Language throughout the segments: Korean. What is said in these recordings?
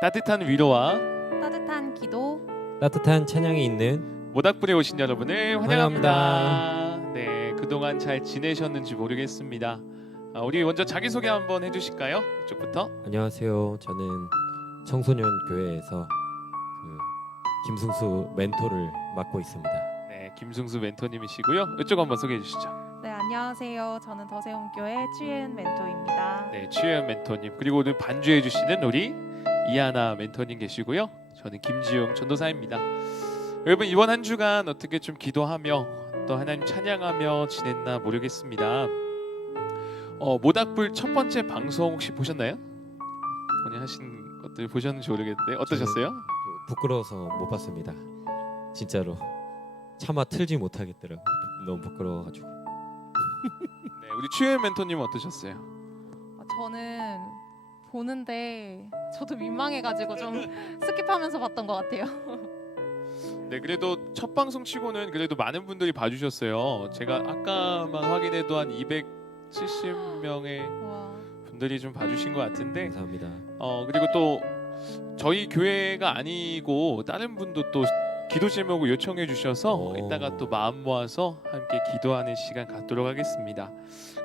따뜻한 위로와 따뜻한 기도. 따뜻한 찬양이 있는 모닥불에 오신 여러분을 환영합니다. 환영합니다. 네, 그동안 잘 지내셨는지 모르겠습니다. 우리 먼저 자기소개 한번 해주실까요? 이쪽부터. 안녕하세요. 저는 청소년 교회에서 김승수 멘토를 맡고 있습니다. 네, 김승수 멘토님이시고요. 이쪽 한번 소개해 주시죠. 네, 안녕하세요. 저는 더세움교회 최예은 멘토입니다. 네, 최혜연 멘토님, 그리고 오늘 반주해 주시는 우리 이하나 멘토님 계시고요. 저는 김지용 전도사입니다. 여러분, 이번 한 주간 어떻게 좀 기도하며 또 하나님 찬양하며 지냈나 모르겠습니다. 모닥불 첫 번째 방송 혹시 보셨나요? 오늘 하신 것들 보셨는지 모르겠는데 어떠셨어요? 부끄러워서 못 봤습니다. 진짜로 차마 틀지 못하겠더라고요. 너무 부끄러워가지고. 네, 우리 최혜연 멘토님은 어떠셨어요? 저는 보는데 저도 민망해가지고 좀 스킵하면서 봤던 것 같아요. 네, 그래도 첫 방송 치고는 그래도 많은 분들이 봐주셨어요. 제가 아까만 확인해도 한 270명의 와, 분들이 좀 봐주신 것 같은데, 감사합니다. 그리고 또 저희 교회가 아니고 다른 분도 또 기도 제목을 요청해 주셔서 오. 이따가 또 마음 모아서 함께 기도하는 시간 갖도록 하겠습니다.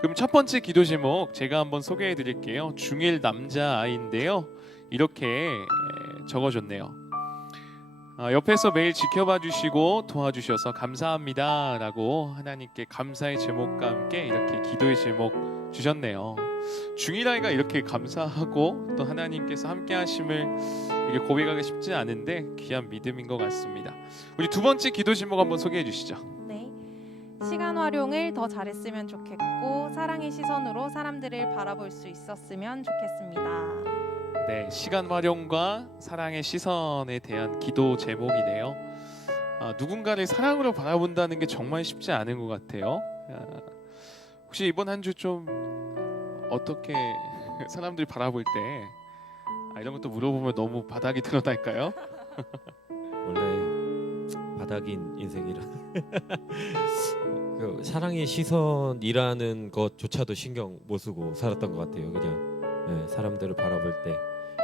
그럼 첫 번째 기도 제목 제가 한번 소개해 드릴게요. 중1 남자 아이인데요. 이렇게 적어줬네요. 옆에서 매일 지켜봐 주시고 도와주셔서 감사합니다 라고 하나님께 감사의 제목과 함께 이렇게 기도의 제목 주셨네요. 중1 아이가 이렇게 감사하고 또 하나님께서 함께 하심을 이게 고백하기 쉽지 않은데 귀한 믿음인 것 같습니다. 우리 두 번째 기도 제목 한번 소개해 주시죠. 네. 시간 활용을 더 잘했으면 좋겠고 사랑의 시선으로 사람들을 바라볼 수 있었으면 좋겠습니다. 네, 시간 활용과 사랑의 시선에 대한 기도 제목이네요. 누군가를 사랑으로 바라본다는 게 정말 쉽지 않은 것 같아요. 혹시 이번 한 주 좀 어떻게 사람들이 바라볼 때 이런 것도 물어보면 너무 바닥이 드러날까요? 원래 바닥인 인생이라 그 사랑의 시선이라는 것조차도 신경 못 쓰고 살았던 것 같아요. 그냥 사람들을 바라볼 때.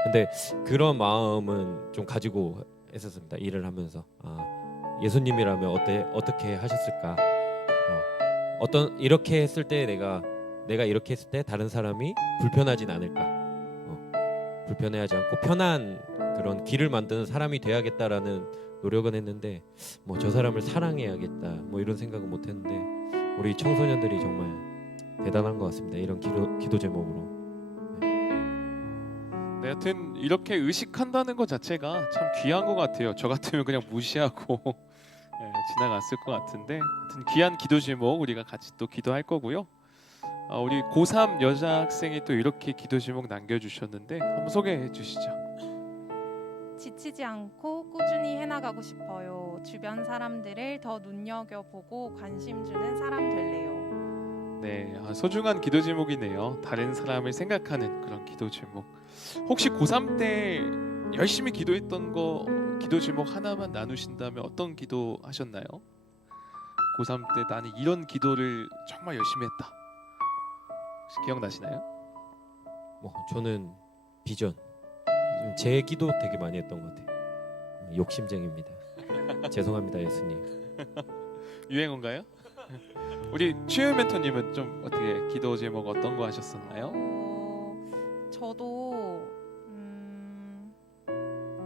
근데 그런 마음은 좀 가지고 했었습니다. 일을 하면서 예수님이라면 어떻게 하셨을까? 이렇게 했을 때 내가 이렇게 했을 때 다른 사람이 불편하진 않을까? 불편해하지 않고 편한 그런 길을 만드는 사람이 돼야겠다라는 노력은 했는데 저 사람을 사랑해야겠다 이런 생각은 못했는데 우리 청소년들이 정말 대단한 것 같습니다. 이런 기도 제목으로. 네, 여튼 이렇게 의식한다는 것 자체가 참 귀한 것 같아요. 저 같으면 그냥 무시하고 지나갔을 것 같은데, 하여튼 귀한 기도 제목 우리가 같이 또 기도할 거고요. 우리 고3 여자 학생이 또 이렇게 기도 제목 남겨주셨는데 한번 소개해 주시죠. 지치지 않고 꾸준히 해나가고 싶어요. 주변 사람들을 더 눈여겨보고 관심 주는 사람 될래요. 네, 소중한 기도 제목이네요. 다른 사람을 생각하는 그런 기도 제목. 혹시 고3 때 열심히 기도했던 거 기도 제목 하나만 나누신다면 어떤 기도 하셨나요? 고3 때 나는 이런 기도를 정말 열심히 했다. 혹시 기억나시나요? 저는 비전. 제 기도 되게 많이 했던 것 같아요. 욕심쟁이입니다. 죄송합니다, 예수님. 유행어인가요? 우리 최유 멘토님은 좀 어떻게 기도 제목 어떤 거 하셨었나요? 저도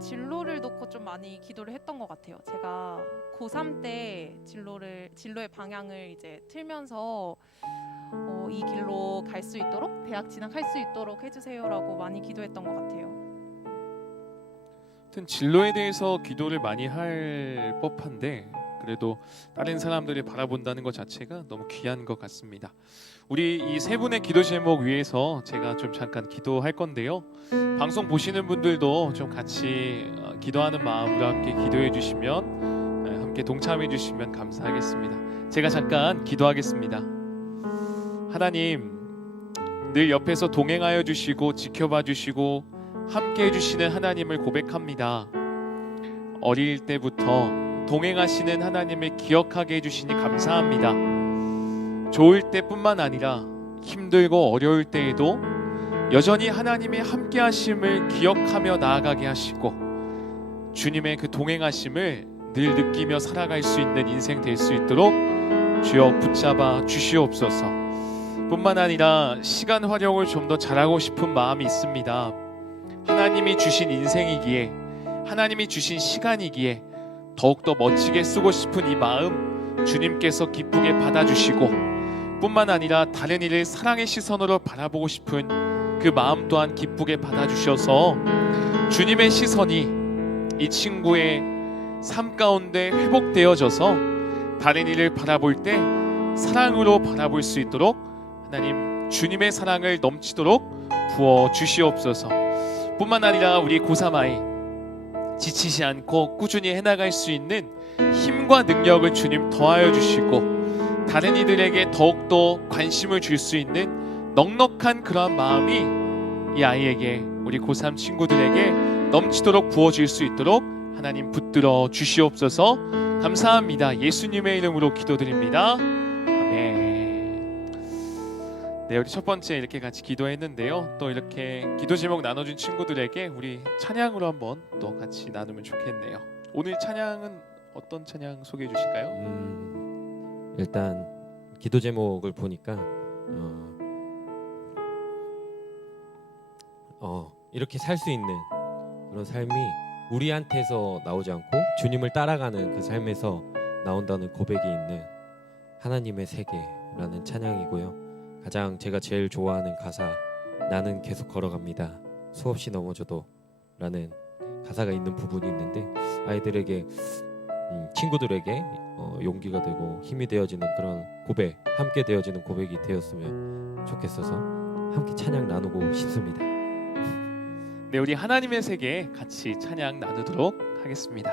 진로를 놓고 좀 많이 기도를 했던 것 같아요. 제가 고3 때 진로의 방향을 이제 틀면서 이 길로 갈 수 있도록 대학 진학할 수 있도록 해주세요라고 많이 기도했던 것 같아요. 하여튼 진로에 대해서 기도를 많이 할 법한데 그래도 다른 사람들을 바라본다는 것 자체가 너무 귀한 것 같습니다. 우리 이 세 분의 기도 제목 위해서 제가 좀 잠깐 기도할 건데요. 방송 보시는 분들도 좀 같이 기도하는 마음으로 함께 기도해 주시면 함께 동참해 주시면 감사하겠습니다. 제가 잠깐 기도하겠습니다. 하나님, 늘 옆에서 동행하여 주시고 지켜봐 주시고 함께 해주시는 하나님을 고백합니다. 어릴 때부터 동행하시는 하나님을 기억하게 해주시니 감사합니다. 좋을 때뿐만 아니라 힘들고 어려울 때에도 여전히 하나님의 함께하심을 기억하며 나아가게 하시고 주님의 그 동행하심을 늘 느끼며 살아갈 수 있는 인생 될 수 있도록 주여 붙잡아 주시옵소서. 뿐만 아니라 시간 활용을 좀 더 잘하고 싶은 마음이 있습니다. 하나님이 주신 인생이기에, 하나님이 주신 시간이기에 더욱더 멋지게 쓰고 싶은 이 마음 주님께서 기쁘게 받아주시고, 뿐만 아니라 다른 이를 사랑의 시선으로 바라보고 싶은 그 마음 또한 기쁘게 받아주셔서 주님의 시선이 이 친구의 삶 가운데 회복되어져서 다른 이를 바라볼 때 사랑으로 바라볼 수 있도록 하나님 주님의 사랑을 넘치도록 부어 주시옵소서. 뿐만 아니라 우리 고3 아이 지치지 않고 꾸준히 해나갈 수 있는 힘과 능력을 주님 더하여 주시고, 다른 이들에게 더욱더 관심을 줄 수 있는 넉넉한 그러한 마음이 이 아이에게, 우리 고3 친구들에게 넘치도록 부어질 수 있도록 하나님 붙들어 주시옵소서. 감사합니다. 예수님의 이름으로 기도드립니다. 아멘. 네, 우리 첫 번째 이렇게 같이 기도했는데요. 또 이렇게 기도 제목 나눠준 친구들에게 우리 찬양으로 한번 또 같이 나누면 좋겠네요. 오늘 찬양은 어떤 찬양 소개해 주실까요? 일단 기도 제목을 보니까 이렇게 살 수 있는 그런 삶이 우리한테서 나오지 않고 주님을 따라가는 그 삶에서 나온다는 고백이 있는 하나님의 세계라는 찬양이고요. 가장 제가 제일 좋아하는 가사, 나는 계속 걸어갑니다, 수없이 넘어져도 라는 가사가 있는 부분이 있는데, 아이들에게 친구들에게 용기가 되고 힘이 되어지는 그런 고백, 함께 되어지는 고백이 되었으면 좋겠어서 함께 찬양 나누고 싶습니다. 네, 우리 하나님의 세계 같이 찬양 나누도록 하겠습니다.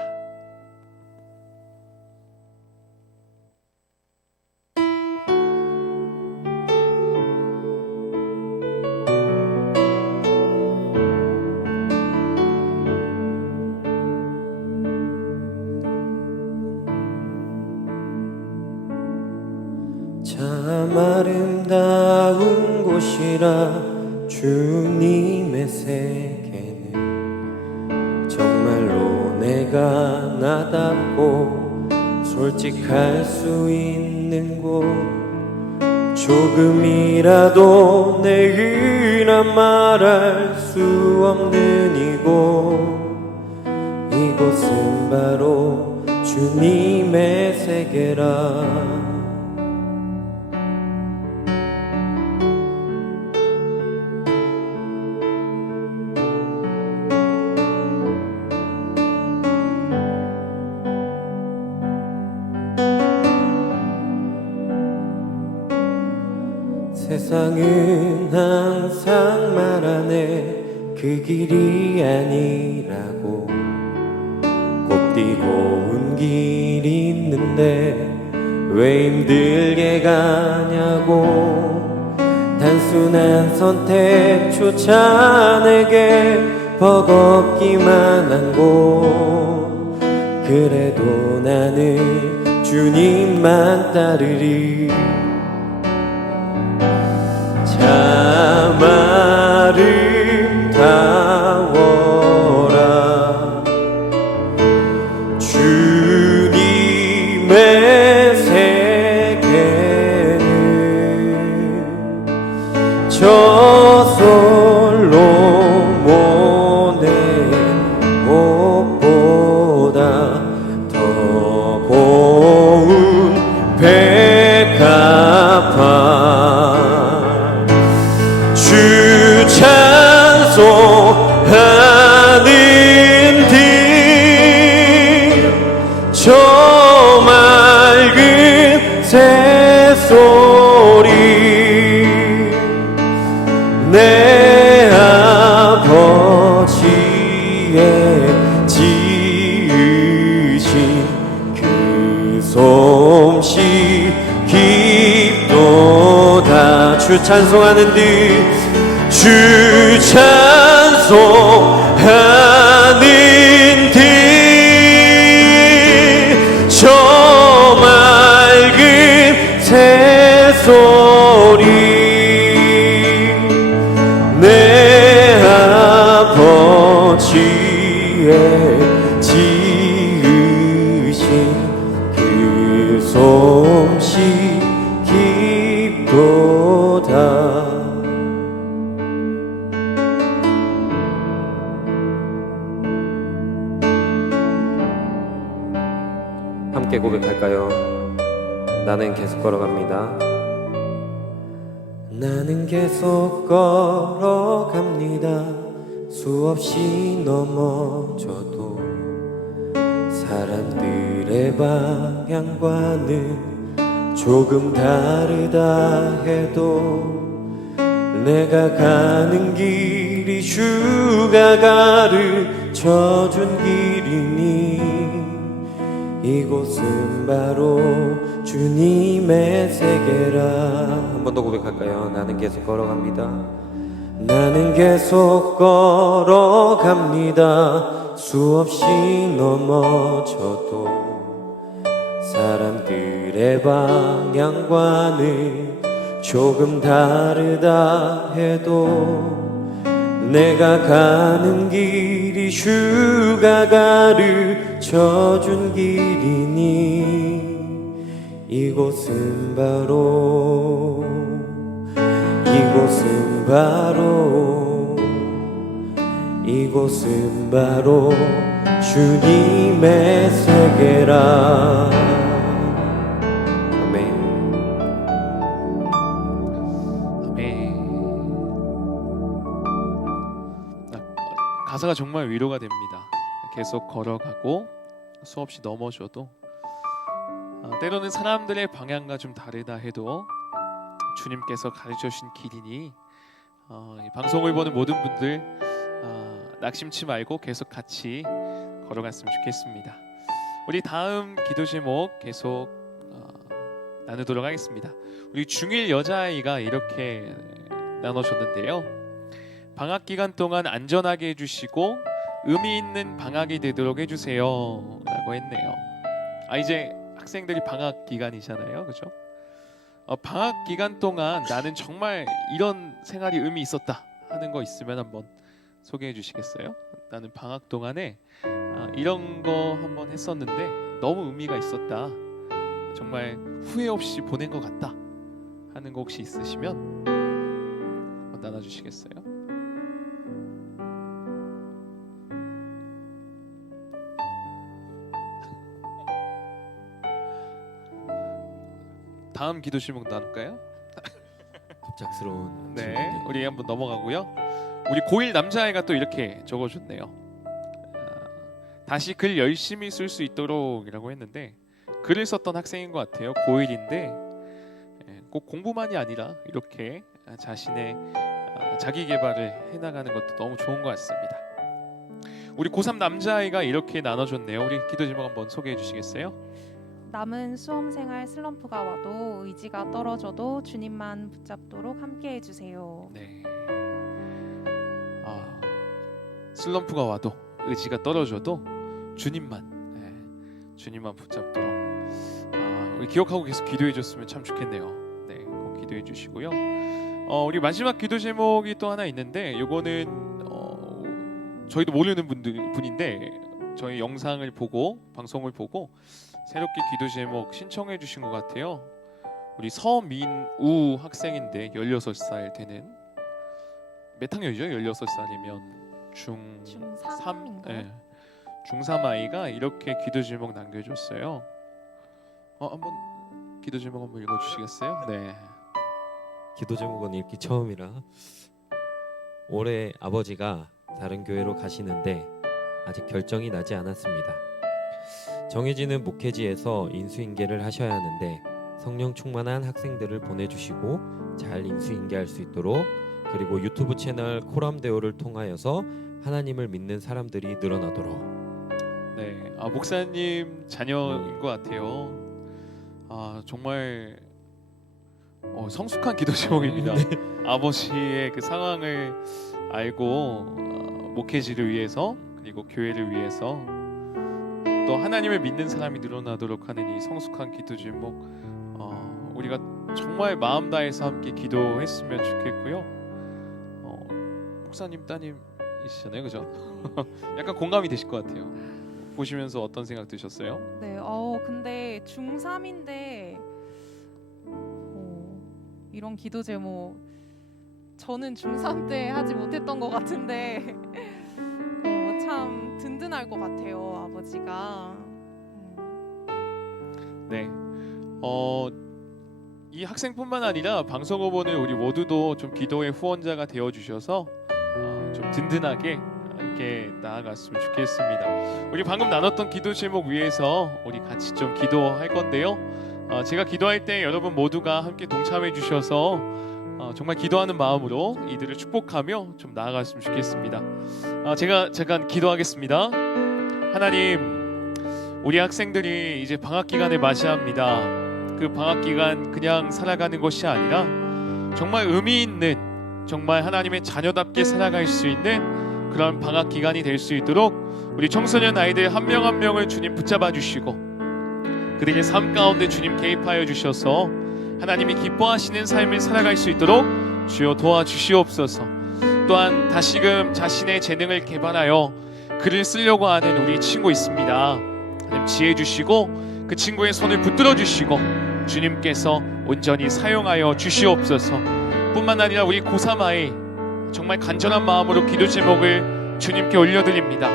참 아름다운 곳이라 주님의 세계는 정말로 내가 나답고 솔직할 수 있는 곳, 조금이라도 내 의란 말할 수 없는 이곳은 바로 주님의 세계라. 세상은 항상 말하네 그 길이 아니라고. 곱디고 온 길이 있는데 왜 힘들게 가냐고. 단순한 선택조차 내게 버겁기만 한 곳, 그래도 나는 주님만 따르리. 참 아름다워라 주님의 세계는 저솔로 모낸 옷보다 더 고운 백합화. 주 찬송하는 듯 저 맑은 새소리 내 아버지의 지으신 그 솜씨 깊도다. 주 찬송하는 듯 주 찬송하는 듯 저 맑은 새소리 내 아버지의 지으신 그 솜씨 깊도다. 함께 고백할까요? 나는 계속 걸어갑니다. 나는 계속 걸어갑니다. 수없이 넘어져도 사람들의 방향과는 조금 다르다 해도 내가 가는 길이 주가 가르쳐준 길이니 이곳은 바로 주님의 세계라. 한 번 더 고백할까요? 나는 계속 걸어갑니다. 나는 계속 걸어갑니다. 수없이 넘어져도 사람들의 방향과는 조금 다르다 해도 내가 가는 길이 주가 가르쳐준 길이니 이곳은 바로 주님의 세계라. 아멘. 가사가 정말 위로가 됩니다. 계속 걸어가고 수없이 넘어져도 때로는 사람들의 방향과 좀 다르다 해도 주님께서 가르쳐 주신 길이니 이 방송을 보는 모든 분들 낙심치 말고 계속 같이 걸어갔으면 좋겠습니다. 우리 다음 기도 제목 계속 나누도록 하겠습니다. 우리 중1 여자아이가 이렇게 나눠줬는데요. 방학 기간 동안 안전하게 해주시고 의미 있는 방학이 되도록 해주세요 라고 했네요. 이제 학생들이 방학 기간이잖아요, 그죠? 방학 기간 동안 나는 정말 이런 생활이 의미 있었다 하는 거 있으면 한번 소개해 주시겠어요? 나는 방학 동안에 이런 거 한번 했었는데 너무 의미가 있었다, 정말 후회 없이 보낸 것 같다 하는 거 혹시 있으시면 한번 나눠주시겠어요? 다음 기도 제목 나눌까요? 갑작스러운 네, 질문이. 우리 한번 넘어가고요. 우리 고1 남자아이가 또 이렇게 적어줬네요. 다시 글 열심히 쓸 수 있도록이라고 했는데 글을 썼던 학생인 것 같아요. 고1인데 꼭 공부만이 아니라 이렇게 자신의 자기 개발을 해나가는 것도 너무 좋은 것 같습니다. 우리 고3 남자아이가 이렇게 나눠줬네요. 우리 기도 제목 한번 소개해 주시겠어요? 남은 수험생활 슬럼프가 와도 의지가 떨어져도 주님만 붙잡도록 함께 해주세요. 네. 슬럼프가 와도 의지가 떨어져도 주님만 붙잡도록. 우리 기억하고 계속 기도해줬으면 참 좋겠네요. 네, 꼭 기도해주시고요. 우리 마지막 기도 제목이 또 하나 있는데, 요거는 저희도 모르는 분인데 저희 영상을 보고 방송을 보고 새롭게 기도 제목 신청해 주신 것 같아요. 우리 서민우 학생인데 16살 되는, 몇 학년이죠? 16살이면 중3? 네. 중3 아이가 이렇게 기도 제목 남겨줬어요. 한번 기도 제목 한번 읽어주시겠어요? 네. 기도 제목은 읽기 처음이라. 올해 아버지가 다른 교회로 가시는데 아직 결정이 나지 않았습니다. 정해지는 목회지에서 인수인계를 하셔야 하는데 성령 충만한 학생들을 보내주시고 잘 인수인계할 수 있도록, 그리고 유튜브 채널 코람데오를 통하여서 하나님을 믿는 사람들이 늘어나도록. 네, 목사님 자녀인 것 같아요. 정말 성숙한 기도 제목입니다. 아버지의 그 상황을 알고 목회지를 위해서, 그리고 교회를 위해서, 또 하나님을 믿는 사람이 늘어나도록 하는 이 성숙한 기도 제목, 우리가 정말 마음 다해서 함께 기도했으면 좋겠고요. 목사님 따님 분이시잖아요, 그죠? 약간 공감이 되실 것 같아요. 보시면서 어떤 생각 드셨어요? 네, 근데 중3인데 이런 기도 제목 저는 중3 때 하지 못했던 것 같은데 참 든든할 것 같아요, 아버지가. 네. 이 학생뿐만 아니라 방송을 보는 우리 모두도 좀 기도의 후원자가 되어 주셔서 좀 든든하게 함께 나아갔으면 좋겠습니다. 우리 방금 나눴던 기도 제목 위해서 우리 같이 좀 기도할 건데요. 제가 기도할 때 여러분 모두가 함께 동참해 주셔서 정말 기도하는 마음으로 이들을 축복하며 좀 나아갔으면 좋겠습니다. 제가 잠깐 기도하겠습니다. 하나님, 우리 학생들이 이제 방학 기간을 맞이합니다. 그 방학 기간 그냥 살아가는 것이 아니라 정말 의미 있는, 정말 하나님의 자녀답게 살아갈 수 있는 그런 방학 기간이 될 수 있도록 우리 청소년 아이들 한 명 한 명을 주님 붙잡아 주시고 그들의 삶 가운데 주님 개입하여 주셔서 하나님이 기뻐하시는 삶을 살아갈 수 있도록 주여 도와주시옵소서. 또한 다시금 자신의 재능을 개발하여 글을 쓰려고 하는 우리 친구 있습니다. 하나님 지혜 주시고 그 친구의 손을 붙들어 주시고 주님께서 온전히 사용하여 주시옵소서. 뿐만 아니라 우리 고3 아이 정말 간절한 마음으로 기도 제목을 주님께 올려드립니다.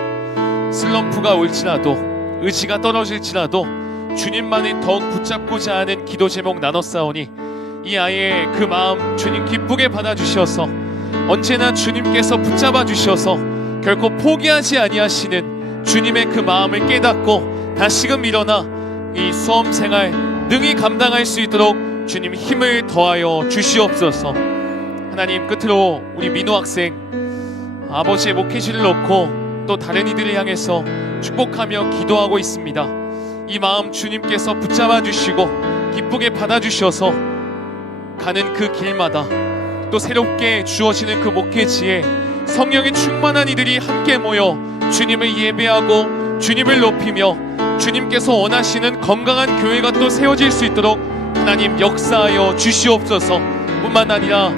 슬럼프가 올지라도 의지가 떨어질지라도 주님만을 더욱 붙잡고자 하는 기도 제목 나눴사오니 이 아이의 그 마음 주님 기쁘게 받아주셔서 언제나 주님께서 붙잡아 주셔서 결코 포기하지 아니하시는 주님의 그 마음을 깨닫고 다시금 일어나 이 수험생활 능히 감당할 수 있도록 주님 힘을 더하여 주시옵소서. 하나님, 끝으로 우리 민호 학생 아버지의 목회지를 놓고 또 다른 이들을 향해서 축복하며 기도하고 있습니다. 이 마음 주님께서 붙잡아 주시고 기쁘게 받아주셔서 가는 그 길마다 또 새롭게 주어지는 그 목회지에 성령이 충만한 이들이 함께 모여 주님을 예배하고 주님을 높이며 주님께서 원하시는 건강한 교회가 또 세워질 수 있도록 하나님 역사하여 주시옵소서. 뿐만 아니라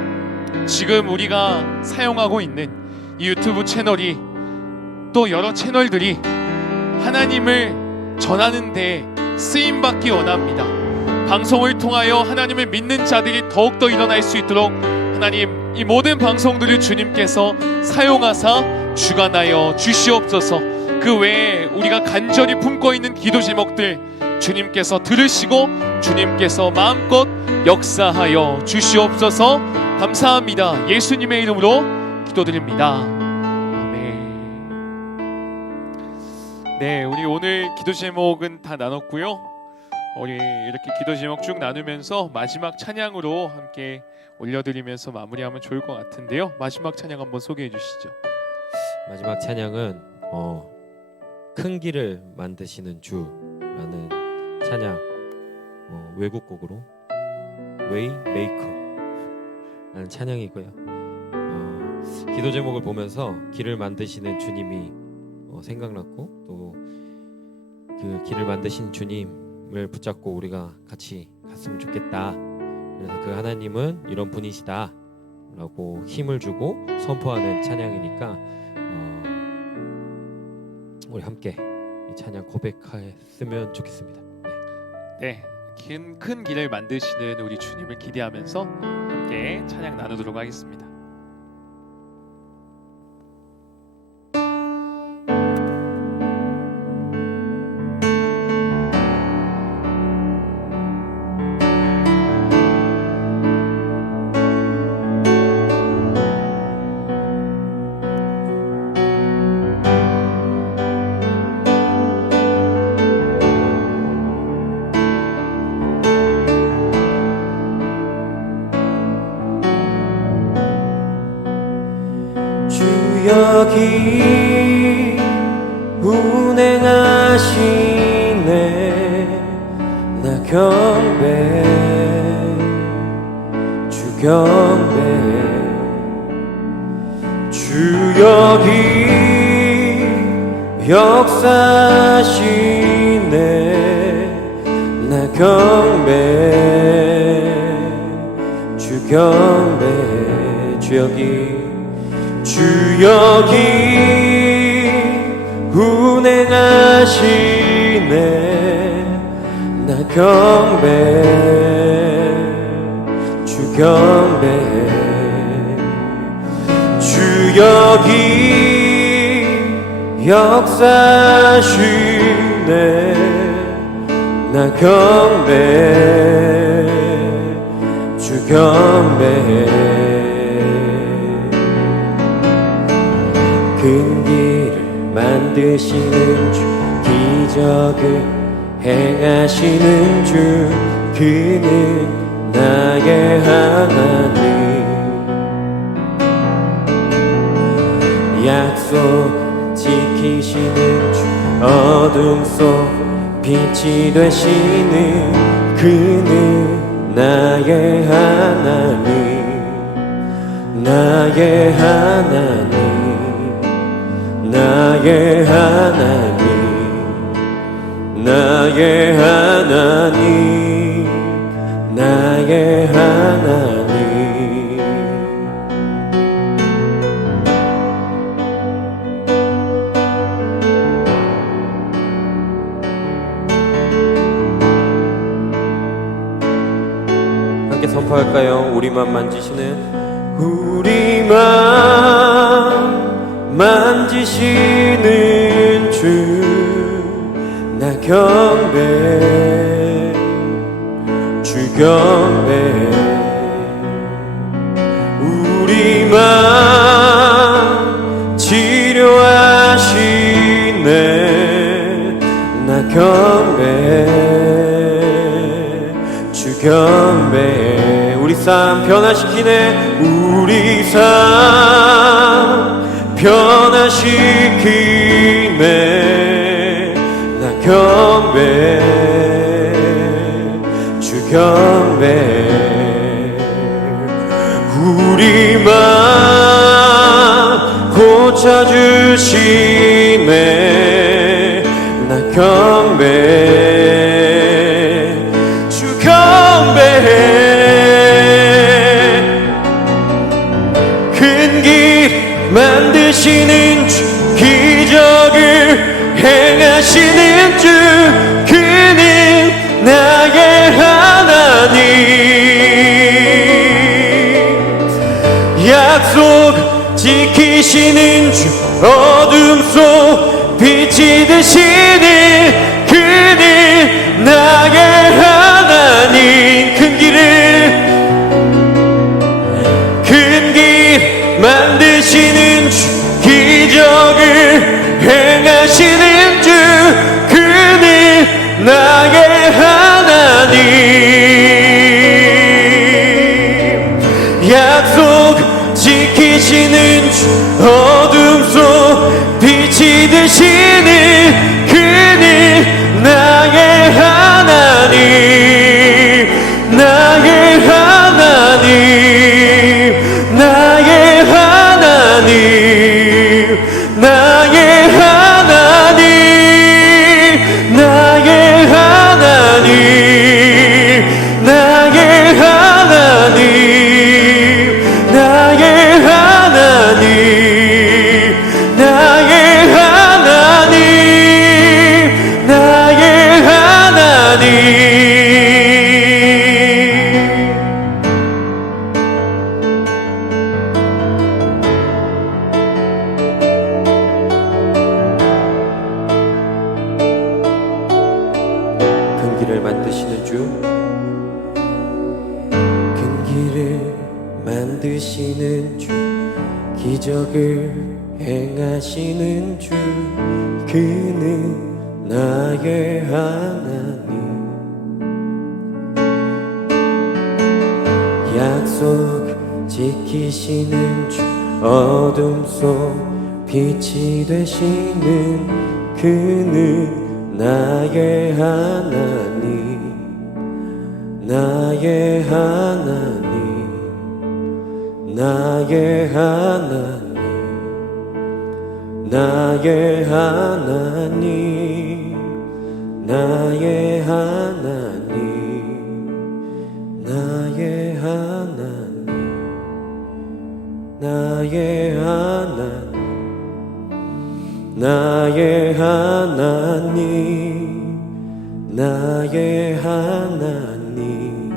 지금 우리가 사용하고 있는 이 유튜브 채널이 또 여러 채널들이 하나님을 전하는 데 쓰임받기 원합니다. 방송을 통하여 하나님을 믿는 자들이 더욱더 일어날 수 있도록 하나님 이 모든 방송들을 주님께서 사용하사 주관하여 주시옵소서. 그 외에 우리가 간절히 품고 있는 기도 제목들 주님께서 들으시고 주님께서 마음껏 역사하여 주시옵소서. 감사합니다. 예수님의 이름으로 기도드립니다. 아멘. 네, 우리 오늘 기도 제목은 다 나눴고요. 우리 이렇게 기도 제목 쭉 나누면서 마지막 찬양으로 함께 올려드리면서 마무리하면 좋을 것 같은데요. 마지막 찬양 한번 소개해 주시죠. 마지막 찬양은 큰 길을 만드시는 주라는 찬양, 외국곡으로 Waymaker라는 찬양이고요. 기도 제목을 보면서 길을 만드시는 주님이 생각났고 또 그 길을 만드신 주님을 붙잡고 우리가 같이 갔으면 좋겠다. 그래서 그 하나님은 이런 분이시다 라고 힘을 주고 선포하는 찬양이니까 우리 함께 이 찬양 고백했으면 좋겠습니다. 네, 큰 길을 만드시는 우리 주님을 기대하면서 함께 찬양 나누도록 하겠습니다. 여기 운행하시네. 나 경배 주 경배 주 여기 역사하시네. 나 경배 주 경배 주 여기 주 여기 운행하시네. 나 경배해, 주 경배해. 주 여기 역사하시네. 나 경배해, 주 경배해. 큰 길을 만드시는 주, 기적을 행하시는 주, 그는 나의 하나님. 약속 지키시는 주, 어둠 속 빛이 되시는 그는 나의 하나님. 나의 하나님, 나의 하나님, 나의 하나님, 나의 하나님. 함께 선포할까요? 우리만 만지시는, 우리만 만지시는 주, 나 경배해, 주 경배해. 우리만 치료하시네. 나 경배해, 주 경배해. 우리 삶 변화시키네. 우리 삶 변화시키네. 나 경배해, 주 경배해. 우리만 고쳐주시네. 나 경배해, 주 경배해. 큰 길 만드시는 주, 기적을 행하시는 주, 그는 나의 하나님. 약속 지키시는 주, 어둠 속 빛이 되시는 그는 나의 하나님. 큰 길 만드시는 주, 기적을 행하시는 주, 그는 나의 하나님. 약속 지키시는 주, 어둠 속 빛이 되시는 그는 나의 하나님. 나의 하나님, 나의 하나님, 나의 하나님, 나의 하나님, 나의 하나님, 나의 하나님, 나의 하나님, 나의 하나님. 큰 길을 만드시는 주, 큰 길을 만드시는 주, 기적을 행하시는 주, 그는 나의 하나님. 약속 지키시는 주, 어둠 속 빛이 되시는 그는 나의 하나님. 나의 하나님, 나의 하나님, 나의 하나님, 나의 하나님, 나의 하나님, 나의 하나님. 나의 하나님, 나의 하나님.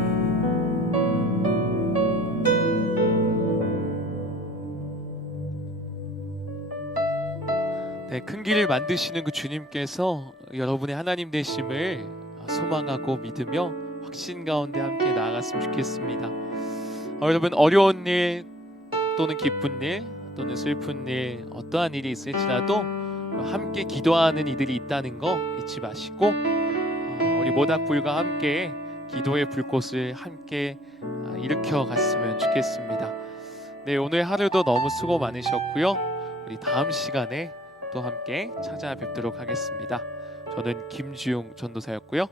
네, 큰 길을 만드시는 그 주님께서 여러분의 하나님 되심을 소망하고 믿으며 확신 가운데 함께 나아갔으면 좋겠습니다. 여러분 어려운 일 또는 기쁜 일 또는 슬픈 일 어떠한 일이 있을지라도 함께 기도하는 이들이 있다는 거 잊지 마시고 우리 모닥불과 함께 기도의 불꽃을 함께 일으켜 갔으면 좋겠습니다. 네, 오늘 하루도 너무 수고 많으셨고요. 우리 다음 시간에 또 함께 찾아뵙도록 하겠습니다. 저는 김주용 전도사였고요.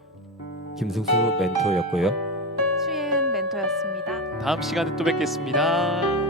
김승수 멘토였고요. 추예은 멘토였습니다. 다음 시간에 또 뵙겠습니다.